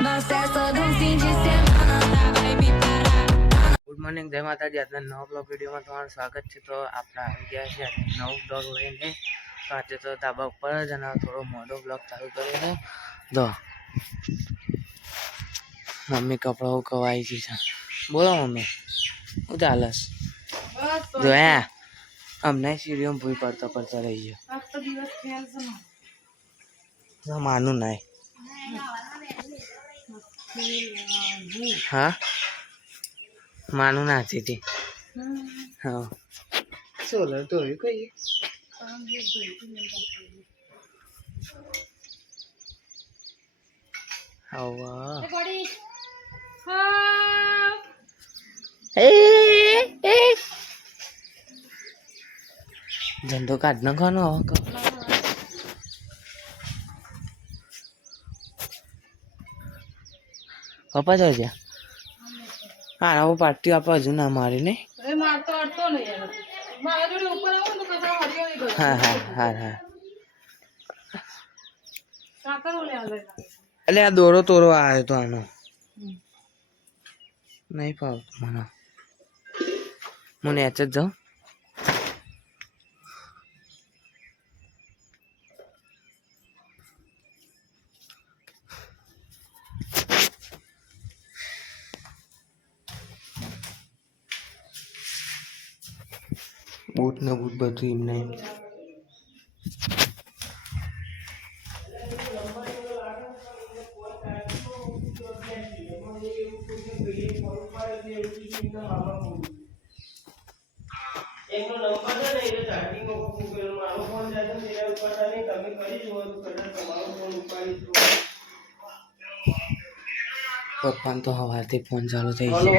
Good morning, જય માતાજી. આજના નવા બ્લોગ વિડીયોમાં તમારું સ્વાગત છે. તો આપણે આવી ગયા છે નવો બ્લોગ લઈને. તો આજે તો ધાબા ઉપર જ અને થોડો મોટો બ્લોગ ચાલુ કર્યો છે. તો મમ્મી કપડાં ઉકવાઈ છે. બોલો મમ્મી, શું ચાલે? જોયા અમને સીડીઓ ભૂલ પડતા રહી ગયો. માનું નહીં. હા, માનું ના હતી. હા, સોલર તો કઈ ધંધો કાઢ નાખવાનો. પપ્પા જો છે. હા, હું પાર્ટી આપવા હજુ ના મારી ને. હા હા હા હા. એટલે આ દોરો તોરો આવ્યો તો આનો નહીં ફાવતો મને. હું નેચ જ જાઉં. બૂટ ને બૂટ બધું એમને એમ. પપ્પાને તો સવારથી ફોન ચાલુ થઈ ગયો.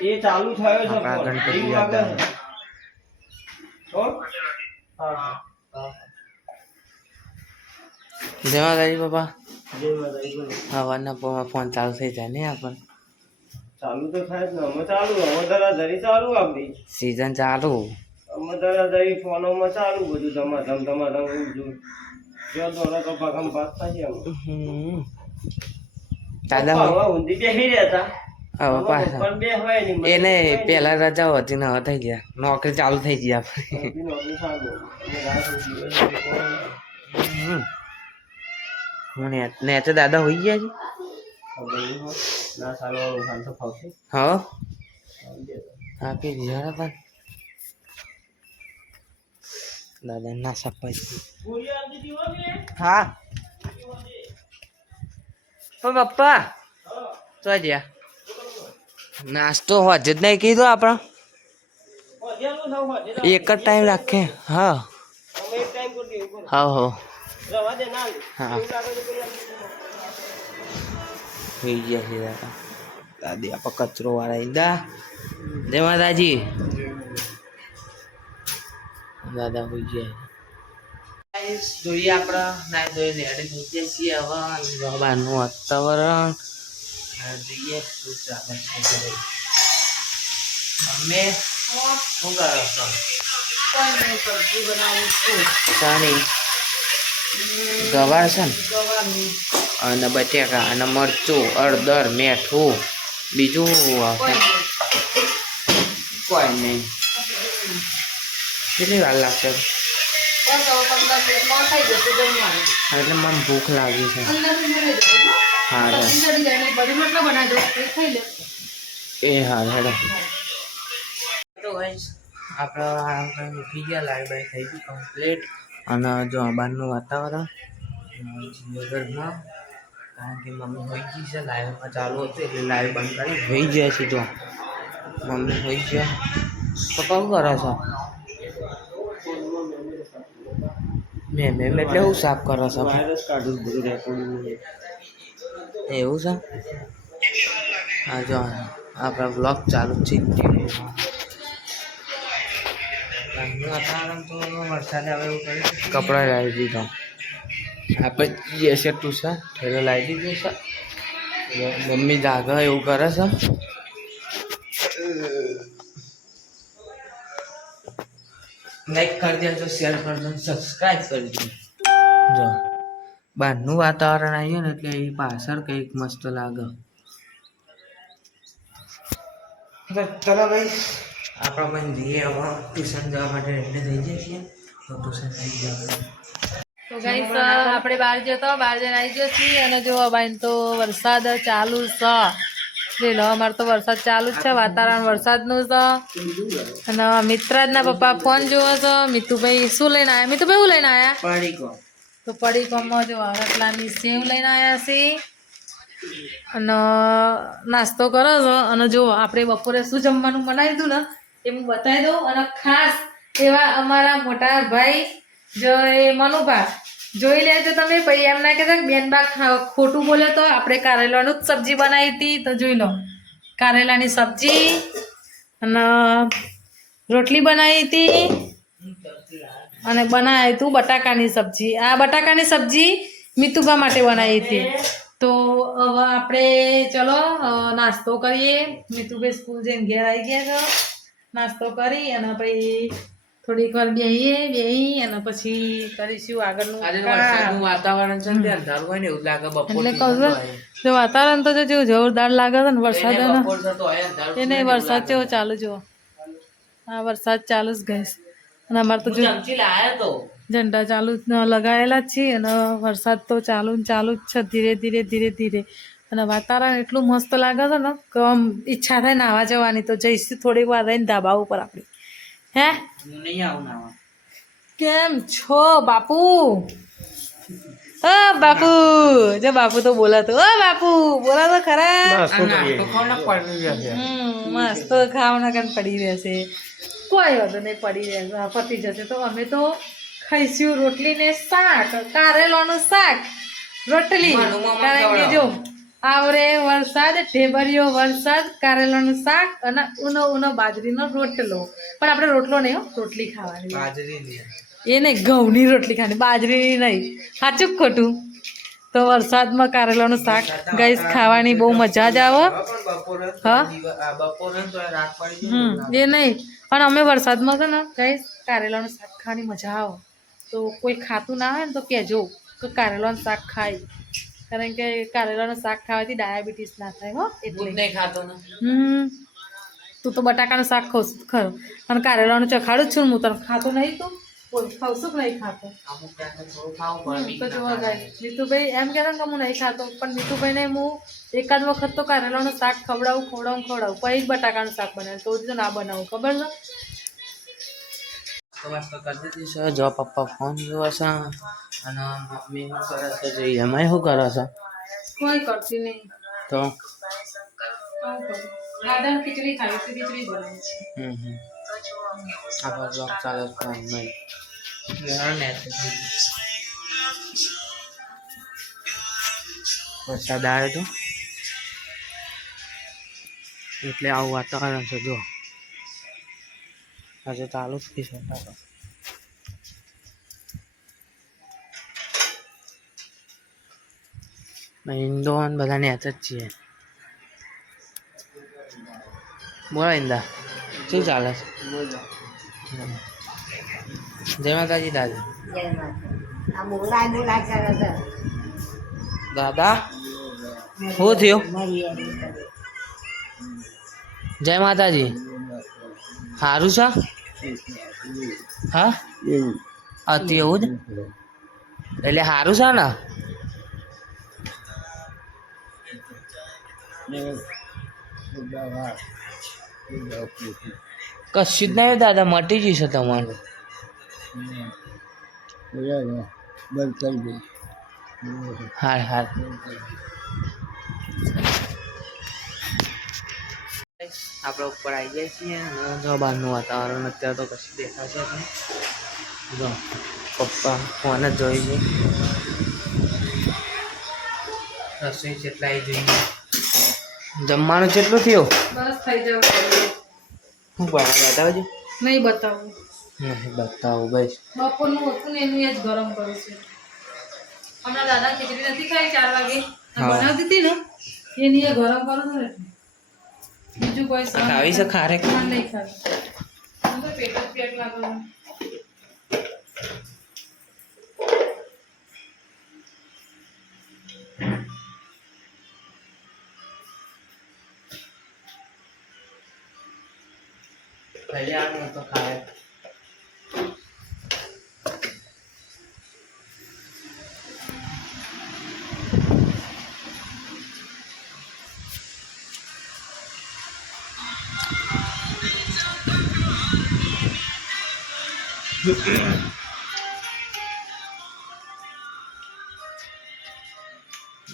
એ ચાલુ થયો છે. ગણપતિ દાદા જય માતાજી પપ્પા. સવારના ફોન ચાલુ થઈ જાય ને આપણને. ચાલુ તો થાય જ ને. અમે ચાલુ, અમે ધરાધરી ચાલુ આપણી સીઝન ચાલુ. અમે ધરાધરી ફોનોમાં ચાલુ બધું ધમાધમ ઉડજું. જો દોડા તો ભાગમ ભાગ થાય છે. દાદા ઊંધી બેસી રહ્યા હવે પાછા પણ બે હોય નહીં. એને પેલા રજાઓ હતી ને હવે થઈ ગયા. નોકરી ચાલુ થઈ ગઈ આપણી. નેચે દાદા હોઈ ગયા છે. ના સારું શાંત ફાવશે. હા આપી દીધા પણ દાદા ના સફાઈ. હા પણ પપ્પા તો જ્યાં નાસ્તો હોજ જ નહીં કીધું આપણા. એક જ ટાઈમ રાખે. હા હા હા હા. થઈ ગયા છે દાદા. દાદી આપણે કચરો વાળા દા. જય માતાજી. દાદા હોઈ ગયા. જોઈએ આપણે ના જોઈએ રેડી થઈ ગયા છીએ હવે. બહારનું વાતાવરણ જોઈએ શું ચાલે છે. અમે શું કરો છો? ચાની ગવાર છે ને અને બટેકા અને મરચું હળદર મીઠું બીજું કોઈ નહીં. કેટલી વાર લાગશે? એટલે મને ભૂખ લાગી છે. હા એ હા હેડો. તો આપણે મૂકી ગયા. લાઈવ બાઈ થઈ ગયું કમ્પ્લીટ. અને જો બહારનું વાતાવરણ ઘરમાં કારણ કે મમ્મી હોઈ ગઈ છે. લાઈવમાં ચાલુ હતું એટલે લાઈવ બંધ કરી હોઈ જાય છે. જો મમ્મી હોઈ ગયા. પપ્પા શું કરો છો? મેમ એટલે હું સાફ કરો છો? વાયરસ કાઢું બધું રેકોર્ડિંગ. એવું છે. હા જો આપણા બ્લોગ ચાલુ છે. વાતાવરણ તો વરસાદ આવે એવું કરે. કપડાં લાવી દીધા આપણે જશે ટુસા ઠેલો લાવી દીધો છે. મમ્મી જાગે એવું કરે છે. લાઈક કરી દેજો, શેર કરજો, સબસ્ક્રાઈબ કરી દેજો. જો બહારનું વાતાવરણ આવ્યું ને એટલે એ પાછળ કંઈક મસ્ત લાગે. ચલો ભાઈ આપણે પણ જઈએ હવે ટ્યુશન જવા માટે રેડી થઈ જઈએ છીએ તો ટ્યુશન થઈ ગયા. તો ગાઈસ આપણે બહાર જતો બહાર જઈને આવી ગયો છીએ અને જો બાઈન તો વરસાદ ચાલુ છે. જોઈ લો અમારે તો વરસાદ ચાલુ જ છે, વાતાવરણ વરસાદનું છે. અને મિત્રાજના પપ્પા ફોન જોવો છો. મિતુભાઈ શું લઈને આવ્યા? મિતુભાઈ શું લઈને આવ્યા? પડીકો. તો પડીકોમાં જો રતલાની સેવ લઈને આવ્યા છે અને નાસ્તો કરો છો. અને જો આપણે બપોરે શું જમવાનું બનાવી દીધું ને એ હું બતાવી દઉં. અને ખાસ એવા અમારા મોટા ભાઈ જો એ મનુભા જોઈ લેજો તમે. પછી એમ ના કહેતા બેનબા ખોટું બોલે તો આપણે કારેલાનું જ સબ્જી બનાવી હતી. તો જોઈ લો કારેલાની સબ્જી અને રોટલી બનાવી હતી અને બનાવી હતું બટાકાની સબ્જી. આ બટાકાની સબ્જી મિતુભા માટે બનાવી હતી. તો હવે આપણે ચલો નાસ્તો કરીએ. મિતુભાઈ સ્કૂલ જઈને ઘેર આવી ગયા છો. નાસ્તો કરી અને પછી થોડીક વાર બેહી અને પછી કરીશું આગળનું કામ. વાતાવરણ છે ને અંધારું હોય ને એવું લાગે એટલે કહું છું જો વાતાવરણ તો જો જેવું જોરદાર લાગે છે ને વરસાદ એ નહીં વરસાદ જેવો ચાલુ જો હા વરસાદ ચાલુ જ ગઈશ. અને અમારે તો જો ઝંડા ચાલુ લગાવેલા જ છે અને વરસાદ તો ચાલુ જ છે ધીરે ધીરે ધીરે ધીરે. અને વાતાવરણ એટલું મસ્ત લાગે છે ને કે આમ ઈચ્છા થાય નાહવા જવાની. તો જઈશું થોડીક વાર રહીને ધાબા ઉપર આપણે. હે કેમ છો બાપુ? બાપુ જો બાપુ તો બોલાતો. બાપુ બોલાતો ખરા. મસ્ત ખાવાના કાન પડી રહેશે. કોઈ વાંધો નહીં પડી રહેશે પતી જશે. તો અમે તો ખાઈશું રોટલી ને શાક, કારેલાનું શાક રોટલી. કારણ કે જો આવરે વરસાદ ઢેબરિયો વરસાદ કારેલાનું શાક અને ઉનો બાજરીનો રોટલો. પણ આપણે રોટલો નહીં હો રોટલી ખાવાની. એ નહીં ઘઉંની રોટલી ખાવાની બાજરીની નહીં. સાચું ખોટું? તો વરસાદમાં કારેલાનું શાક ગાઈસ ખાવાની બહુ મજા જ આવે. હા એ નહીં પણ અમે વરસાદમાં છે ને ગાઈસ કારેલાનું શાક ખાવાની મજા આવે. તો કોઈ ખાતું ના હોય ને તો કહેજો તો કારેલાનું શાક ખાય. કારણ કે કારેલાનું શાક ખાવાથી ડાયાબિટીસ ના થાય હો. એટલે નહીં ખાતો ને. તું તો બટાકાનું શાક ખાઉં ખરું અને કારેલાનું ચખાડું જ છું હું તને. ખાતો નહીં તું ખાવશું કે નહીં ખાતો? તો જોવા ગાય મિતુભાઈ એમ કહેતા કે હું નહીં ખાતો પણ મિતુભાઈને હું એકાદ વખત તો કારેલાનું શાક ખવડાવું પછી બટાકાનું શાક બનાવું. તો ના બનાવું ખબર છે. જો પપ્પા ફોન જોવે છે અને મમ્મી શું કરે છે જોઈએ. એમાં શું કરે છે? કોઈ કરતી નહીં. તો દાદા ખીચડી ખાવી છે. ખીચડી બનાવી છે. આપણો બ્લોગ ચાલે છે નહીં વરસાદ આવે તો એટલે આવું વાતાવરણ છે. જો આજે ચાલુ જ થઈ શકે. ઈંદો બધા નેચ જ છીએ. બોલો ઈંદા શું ચાલે છે? જય માતાજી દાદી. દાદા શું થયું? જય માતાજી. સારું છે? હા હતું એવું જ એટલે સારું છે ને? કશું જ નહીં દાદા મટી જશે તમારું. હાર હાર આપણે ઉપર આવી જાય છીએ અને જો બહારનું વાતાવરણ અત્યારે તો કશું દેખાશે નહીં. જો પપ્પા ફોન જ જોઈ છે. રસોઈ જેટલા આવી જોઈએ. જમવાનું કેટલું થયું? બસ થઈ જવું. શું બતાવજો. નહીં બતાવું. નહીં બતાવું બસ. બપોરનું હતું ને એનું જ ગરમ કરું છું. હમણાં દાદા ખીચડી નથી ખાઈ 4 વાગે બનાવતી હતી ને એની એ ગરમ કરું છું ને. બીજું કોઈ ખાવી છે ખારે? નહીં ખાવી. પેટ લાગે. पहले आने तो खाए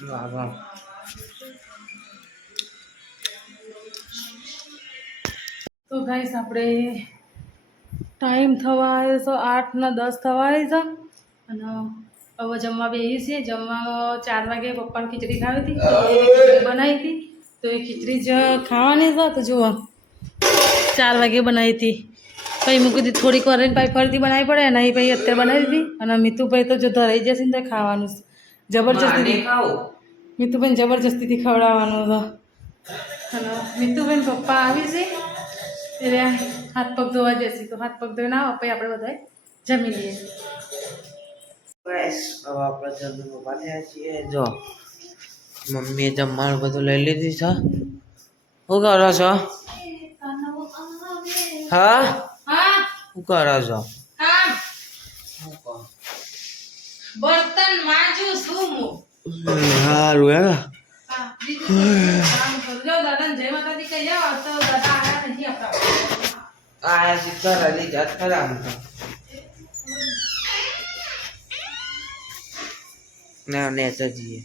वाह वाह તો ગાઈસ આપણે ટાઈમ થવા આવ્યો છે 8 ને 10 થવા આવી છે અને હવે જમવા બેસી છીએ. જમવામાં 4 વાગે પપ્પાને ખીચડી ખાવી હતી તો એ ખીચડી બનાવી હતી તો એ ખીચડી જ ખાવાની છે. તો જુઓ 4 વાગે બનાવી હતી પછી મૂકી દીધી થોડીક વાર પાછી ફરીથી બનાવી પડે એના પછી અત્યારે બનાવી દીધી અને મીતુભાઈ તો જો ધરાઈ જશે ને તો ખાવાનું જબરજસ્તી મીતુભાઈને જબરજસ્તીથી ખવડાવવાનું છે. અને મીતુભાઈ પપ્પા આવી છે એટલે હાથ પગ ધોવા જશે તો હાથ પગ ધોઈને આવો પછી આપણે બધા જમી લઈએ. બસ હવે આપણે જલ્દી પપ્પા થયા છીએ. જો મમ્મીએ જમવાનું બધું લઈ લીધી છે. શું કરો છો? હા હા શું કરો છો? કામ બર્તન માંજુ છું હું. સારું હે હા બીજું કામ કરું. જો દાદાને જય માતાજી કહી જાઓ તો દાદા આયા નથી આપણા. આયા સીધા રલી જાત ખરા આમ તો ના નેચર જઈએ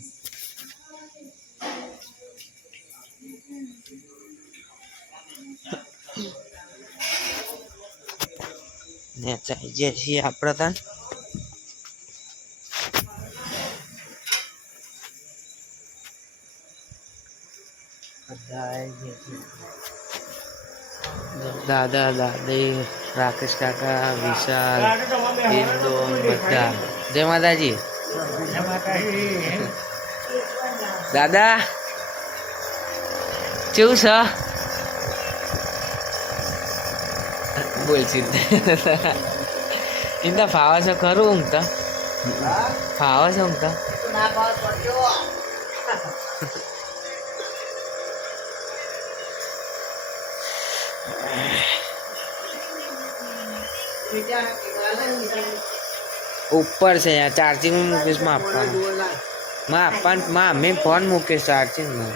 નેચર જે છીએ આપણે ત્યાં દાદા દાદી રાકેશ કાકા વિશાલ હિન્દુ બધા જય માતાજી દાદા કેવું છે બોલ સીધા ઇંદા ફાવે છે ખરું ઊંઘતા ફાવે છે ઊંઘતા ઉપર છે યાર ચાર્જિંગ મૂકીશ માં આપવાનું માં મેં ફોન મૂકીશ ચાર્જિંગમાં.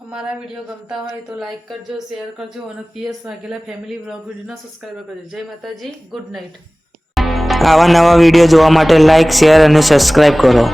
અમારા વિડીયો ગમતા હોય તો લાઈક કરજો, શેર કરજો અને PS વાઘેલા ફેમિલી વ્લોગ વિડીયોને સબસ્ક્રાઈબ કરજો. જય માતાજી, ગુડ નાઇટ. આવા નવા વિડીયો જોવા માટે લાઈક શેર અને સબસ્ક્રાઈબ કરો.